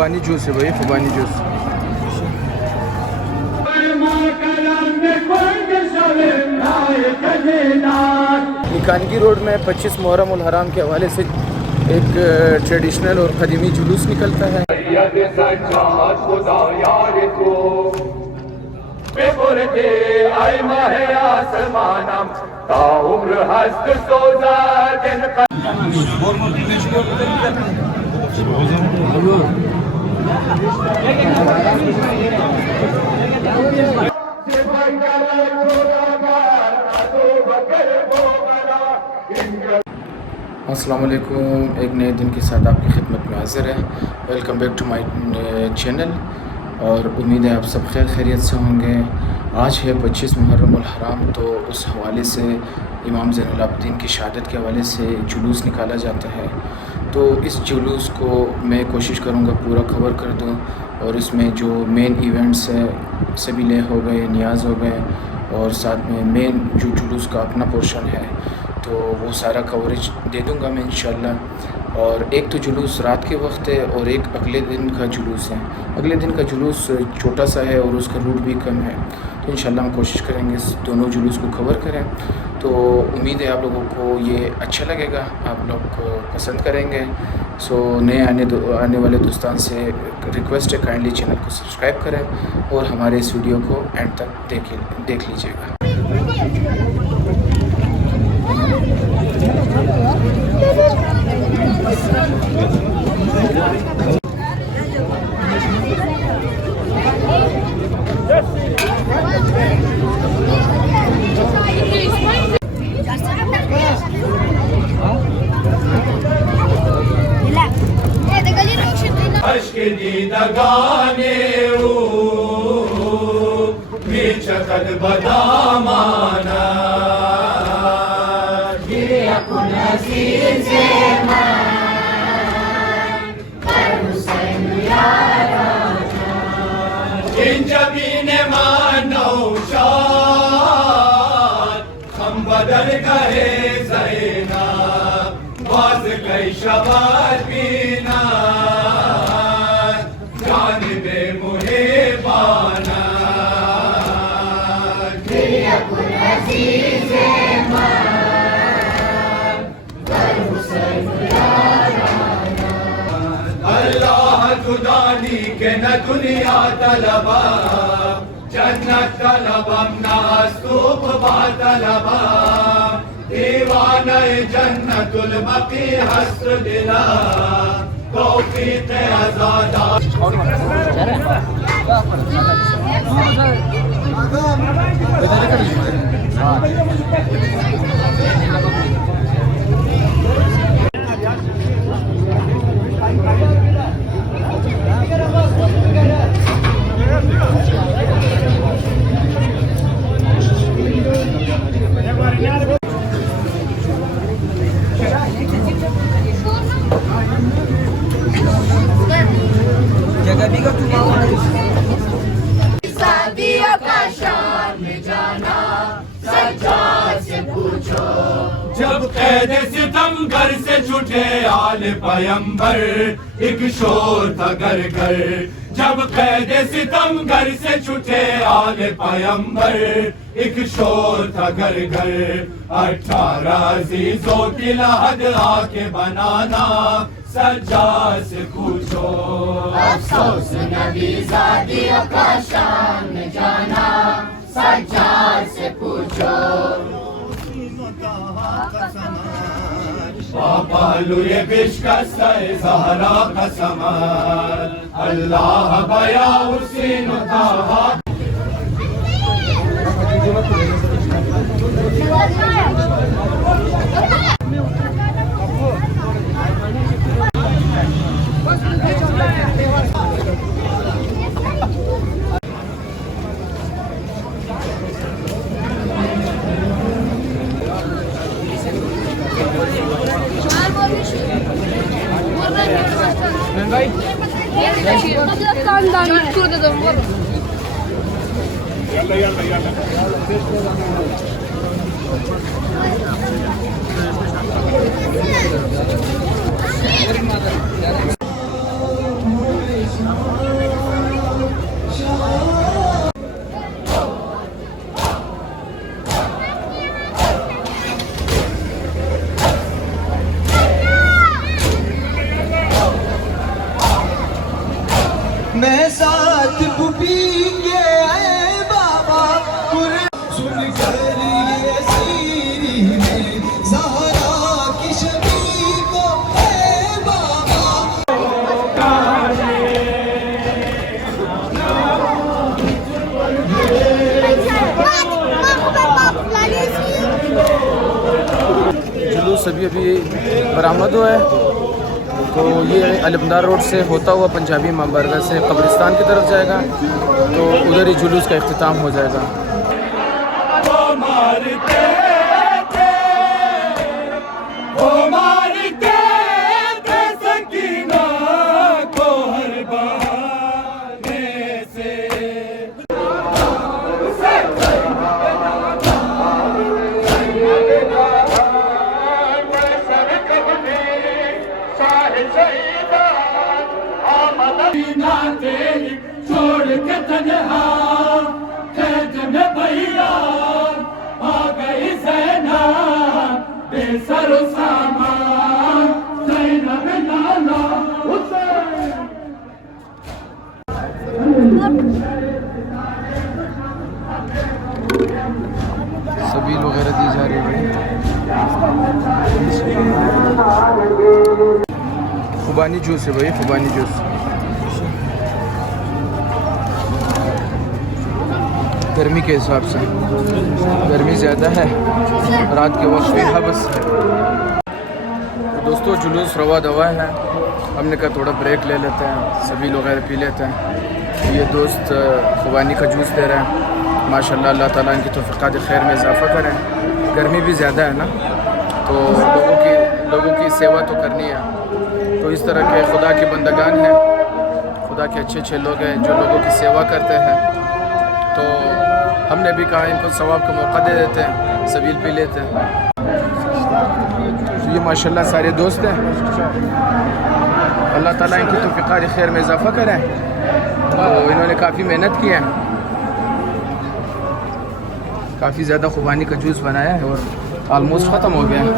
खुबानी जूस है भाई, खुबानी जूस। निकानगी रोड में 25 मुहर्रम उल हराम के हवाले से एक ट्रेडिशनल और कदीमी जुलूस निकलता है। अस्सलाम वालेकुम, एक नए दिन के साथ आपकी खिदमत में हाज़िर है। Welcome back to my channel और उम्मीद है आप सब खैर खैरियत से होंगे। आज है 25 मुहर्रम उल हराम, तो उस हवाले से इमाम ज़ैनुल आबिदीन की शहादत के हवाले से जुलूस निकाला जाता है। तो इस जुलूस को मैं कोशिश करूँगा पूरा कवर कर दूँ और इसमें जो मेन इवेंट्स है सभी ले हो गए, नियाज़ हो गए और साथ में मेन जो जुलूस का अपना पोर्शन है तो वो सारा कवरेज दे दूँगा मैं इंशाल्लाह। और एक तो जुलूस रात के वक्त है और एक अगले दिन का जुलूस है। अगले दिन का जुलूस छोटा सा है और उसका रूट भी कम है, तो इंशाल्लाह हम कोशिश करेंगे इस दोनों जुलूस को कवर करें। तो उम्मीद है आप लोगों को ये अच्छा लगेगा, आप लोग पसंद करेंगे। सो नए आने वाले दोस्तान से रिक्वेस्ट है काइंडली चैनल को सब्सक्राइब करें और हमारे इस वीडियो को एंड तक देख लीजिएगा। दीदगाने चकद बदामाना जबीन मानो हम बदल गए ज़ैना बाज गई शबाज बीना जानबे मुहे बाना अल्लाह जुदानी के न दुनिया तलबा जन्नत तलबम नास्तूप बा तलबा दीवाने जन्नतुल बकी हस्र दिला तौफीक आज़ादा। शादियों का शाम में जाना सज्जाद से पूछो, जब कैद सितम घर से छूटे आले पैगंबर एक शोर था घर घर। जब कैद सितम घर से छूटे आले पैगंबर एक शोर था घर घर। 18 अजीजों की लहद आके बनाना सज्जाद से पूछो, अफसोस नबी शादियों का शाम में जाना सज्जाद से पूछो। पापालू ये बिश्कस ज़हरा का समाल अल्लाह बया उसी नुताहा। भीगे बाबा सुन कर ये सीरी में ज़हरा की शबी को बाबा जुलूस अभी बरामद हुआ है। तो ये अलमदार रोड से होता हुआ पंजाबी इमाम बारगाह से कब्रिस्तान की तरफ जाएगा, तो उधर ही जुलूस का इख्तिताम हो जाएगा। छोड़ के तन्हा कैद में भैया आ गई ज़ैना बेसर सामान ज़ैनब नाना हुसैन। सबील वगैरह दी जा रही है। खुबानी जूस है भाई, खुबानी जूस। गर्मी के हिसाब से गर्मी ज़्यादा है, रात के वक्त भी हबस है। तो दोस्तों जुलूस रवा दवा है, हमने कहा थोड़ा ब्रेक ले लेते हैं, सबील वगैरह पी लेते हैं। ये दोस्त खुबानी का जूस दे रहे हैं, माशाल्लाह, अल्लाह ताला इनकी तौफ़ीक़ात खैर में इजाफ़ा करें। गर्मी भी ज़्यादा है ना, तो लोगों की सेवा तो करनी है। तो इस तरह के खुदा के बंदगान हैं, खुदा के अच्छे लोग हैं जो लोगों की सेवा करते हैं। तो हमने भी कहा इनको सवाब का मौका दे देते हैं, सबील पी लेते हैं। तो ये माशाल्लाह सारे दोस्त हैं, अल्लाह ताला इनकी तौफ़ीक़ात खैर में इजाफ़ा करें। तो इन्होंने काफ़ी मेहनत की है, काफ़ी ज़्यादा खुबानी का जूस बनाया है और आलमोस्ट ख़त्म हो गया है।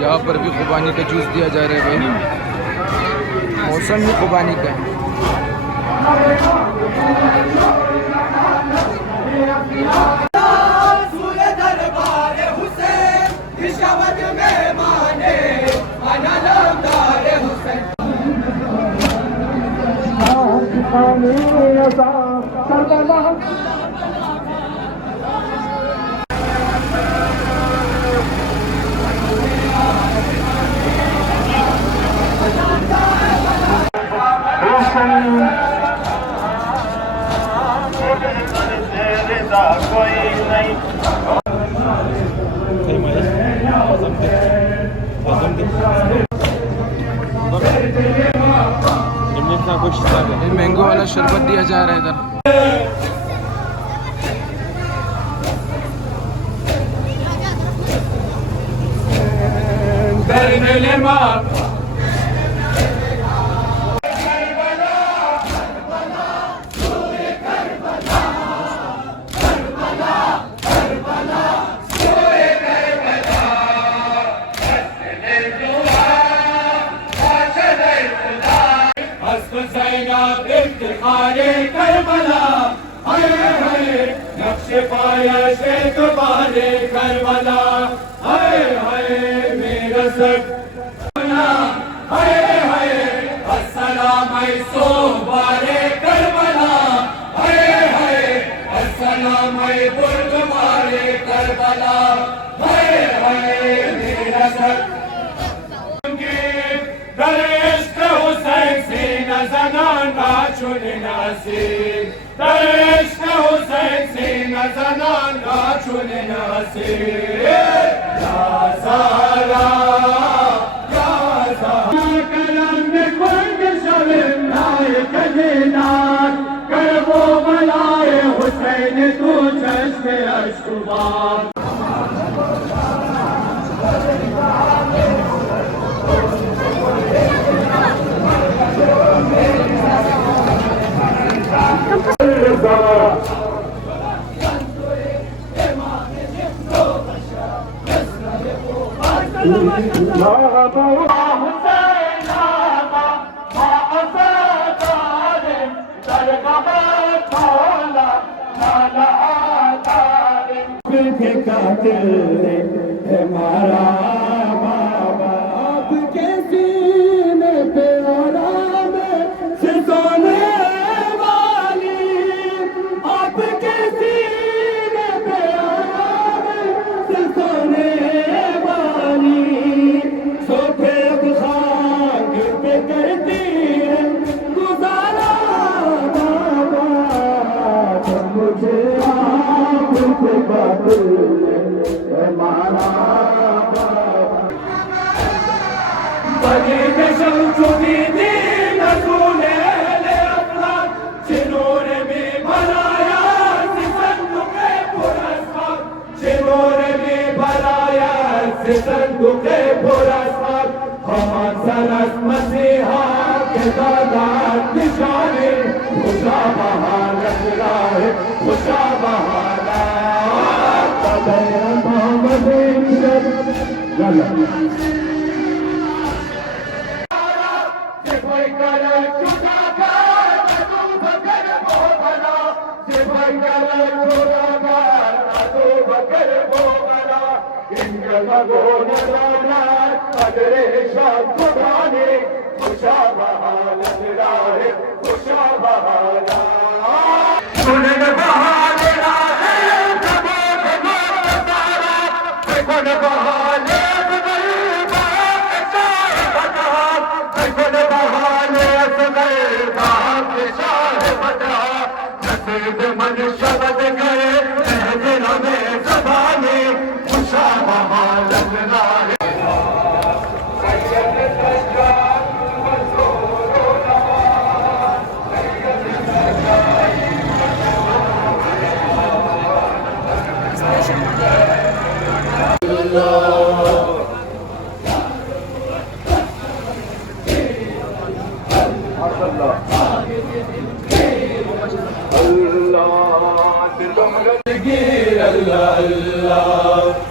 यहाँ पर भी खुबानी का जूस दिया जा रहा है भाई, मौसम ही खुबानी का है। मैंगो वाला शरबत दिया जा रहा है इधर। इफ्तिखारे पायश तुम्हारे करबला हाय हाय मेरा सक हाय हाय अस्सलाम सोबारे करबला हाय हाय अस्सलाम बुर्ज मारे करबला हाय हाय मेरा सक दरिश्क हुसैन से न ज़नाना चुनना से दरिश्क हुसैन से न ज़नाना चुनना से या ज़ारा या ज़ारा कलम में खुद शर्म लाए कदीनार कर वो बनाए हुसैन तू चश्मे अश्कुबार हमारा बाबा आपके सीने पे आराम से सोने वाली आपके सीने पे आराम से सोने वाली सोफे अब खाक पे करती है गुजारा बाबा मुझे आपके बाबू संदूक़े पुरस्कार हम सरस मसीहा के दादात निशाने खुशा बहारत राह खुशा बहारत कदर मोहम्मद मन शब्द गए दिलों में ज़बाने खुशा बहारत राह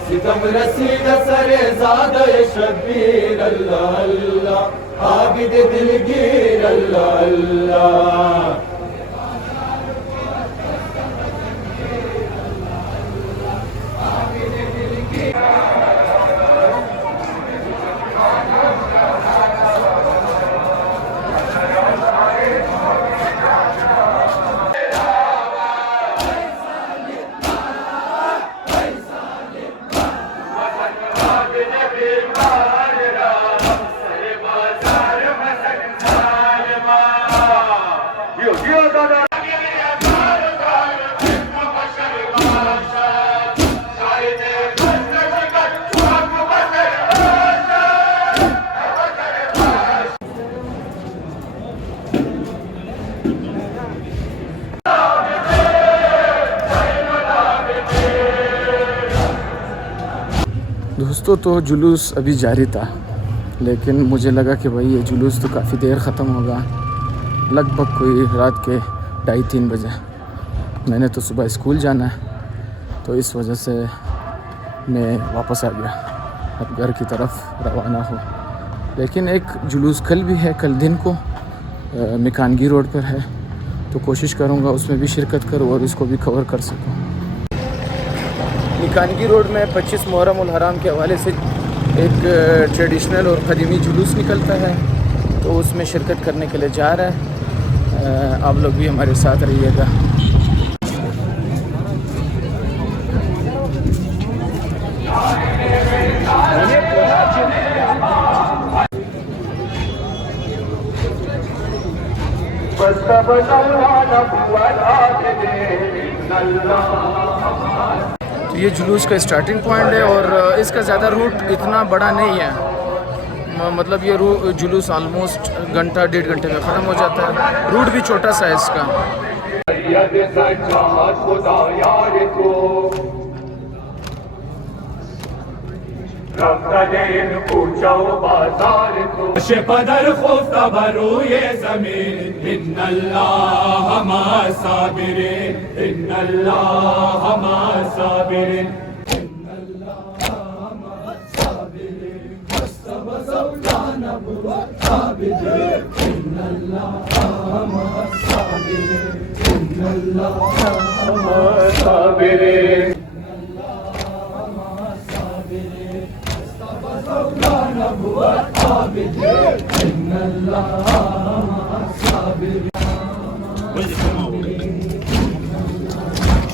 सितम रसीद सरे ज़ादा शबीर अल्लाह अल्लाह आबिद दिलगीर अल्लाह अल्लाह दोस्तों तो जुलूस अभी जारी था, लेकिन मुझे लगा कि भाई ये जुलूस तो काफ़ी देर ख़त्म होगा, लगभग कोई रात के 2:30-3 बजे। मैंने तो सुबह स्कूल जाना है, तो इस वजह से मैं वापस आ गया, अब घर की तरफ रवाना हो। लेकिन एक जुलूस कल भी है, कल दिन को मिकानगी रोड पर है, तो कोशिश करूँगा उसमें भी शिरकत करूँ और इसको भी कवर कर सकूँ। निकानगी रोड में 25 मुहर्रम उल हराम के हवाले से एक ट्रेडिशनल और क़दीमी जुलूस निकलता है, तो उसमें शिरकत करने के लिए जा रहा है। आप लोग भी हमारे साथ रहिएगा। तो ये जुलूस का स्टार्टिंग पॉइंट है और इसका ज़्यादा रूट इतना बड़ा नहीं है, मतलब ये जुलूस ऑलमोस्ट घंटा 1.5 घंटे में ख़त्म हो जाता है। रूट भी छोटा सा है इसका। पदर खुफ्ता बरूए ज़मीन इन्नल्लाह मा साबिरीन इन्नल्लाह मा साबिरीन इन्नल्लाह मा साबिरीन मस्तबज़ौलाना बुआबिदीन इन्नल्लाह मा साबिरीन इन्नल्लाह मा साबिरीन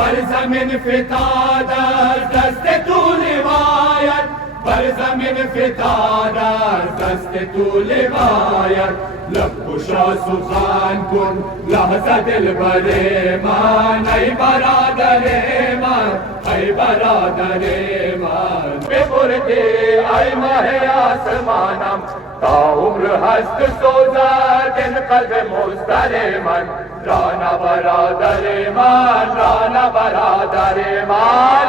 बरज़मीन फ़ितादर दस्ते तू लिवायत बरज़मीन फ़ितादर दस्ते तू लिवायत लब कुशा सुखान कुन लहज़ा दिल बरे मान ऐ बरादरे मान ऐ बरादरे मान बेपुरते ऐ माहे आसमानम ताउम्र हस्त सोजा दिन कल्ब मुस्तरे मन राना बरादरे मान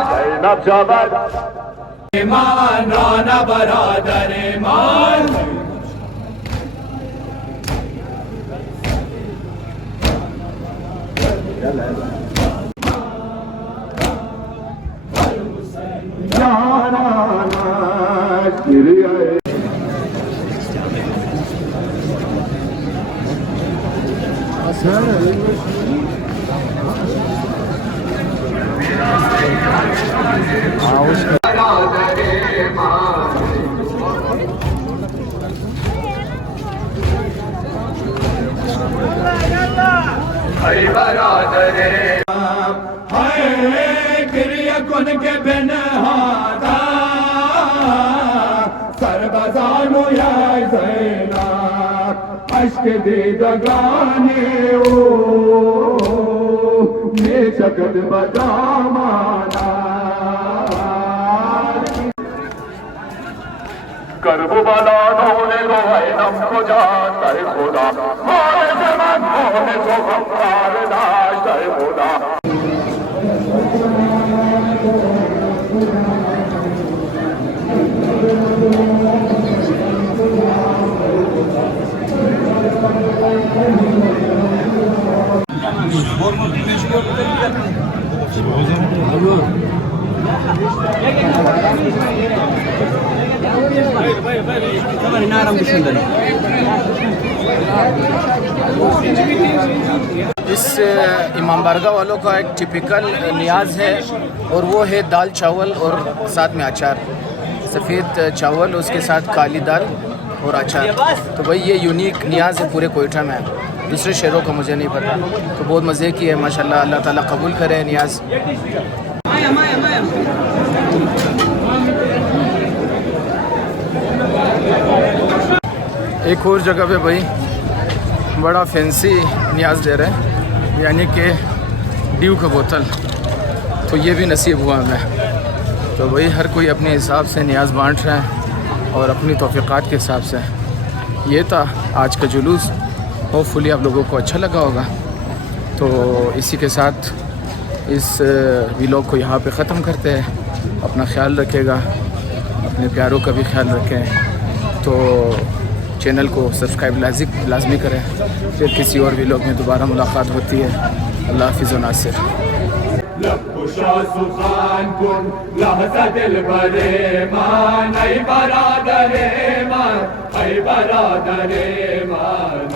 ज़ैनब जबद मान राना बरादरे मान के बिनहादा सरबजानो या ज़ैना अश्क दीदगाने ओ ये जगत बदामाना करबला नोने रोए नम को जाता है खुदा मोरे जमान मोने को गफ्फार दाश्त है खुदा इस इमाम बारगाह वालों का एक टिपिकल नियाज़ है और वो है दाल चावल और साथ में अचार। सफ़ेद चावल, उसके साथ काली दाल और अचार। तो भाई ये यूनिक नियाज़ है पूरे कोयटा में, दूसरे शहरों का मुझे नहीं पता। तो बहुत मज़े की है माशाल्लाह, अल्लाह ताला कबूल करे नियाज़। एक और जगह पे भाई बड़ा फैंसी नियाज़ दे रहे हैं, यानी कि ड्यू का बोतल। तो ये भी नसीब हुआ हमें। तो भाई हर कोई अपने हिसाब से नियाज़ बांट रहा है और अपनी तौफ़ीक़ात के हिसाब से। ये था आज का जुलूस, होपफुली आप लोगों को अच्छा लगा होगा। तो इसी के साथ इस व्लॉग को यहाँ पे ख़त्म करते हैं। अपना ख्याल रखिएगा, अपने प्यारों का भी ख्याल रखें। तो चैनल को सब्सक्राइब लाजमी करें। फिर किसी और व्लॉग में दोबारा मुलाकात होती है। अल्लाह हाफ़िज़ व नासिर। सुखान कुन लहज़ा दिल बरे मान, ऐ बरादरे मान, ऐ बरादरे मान।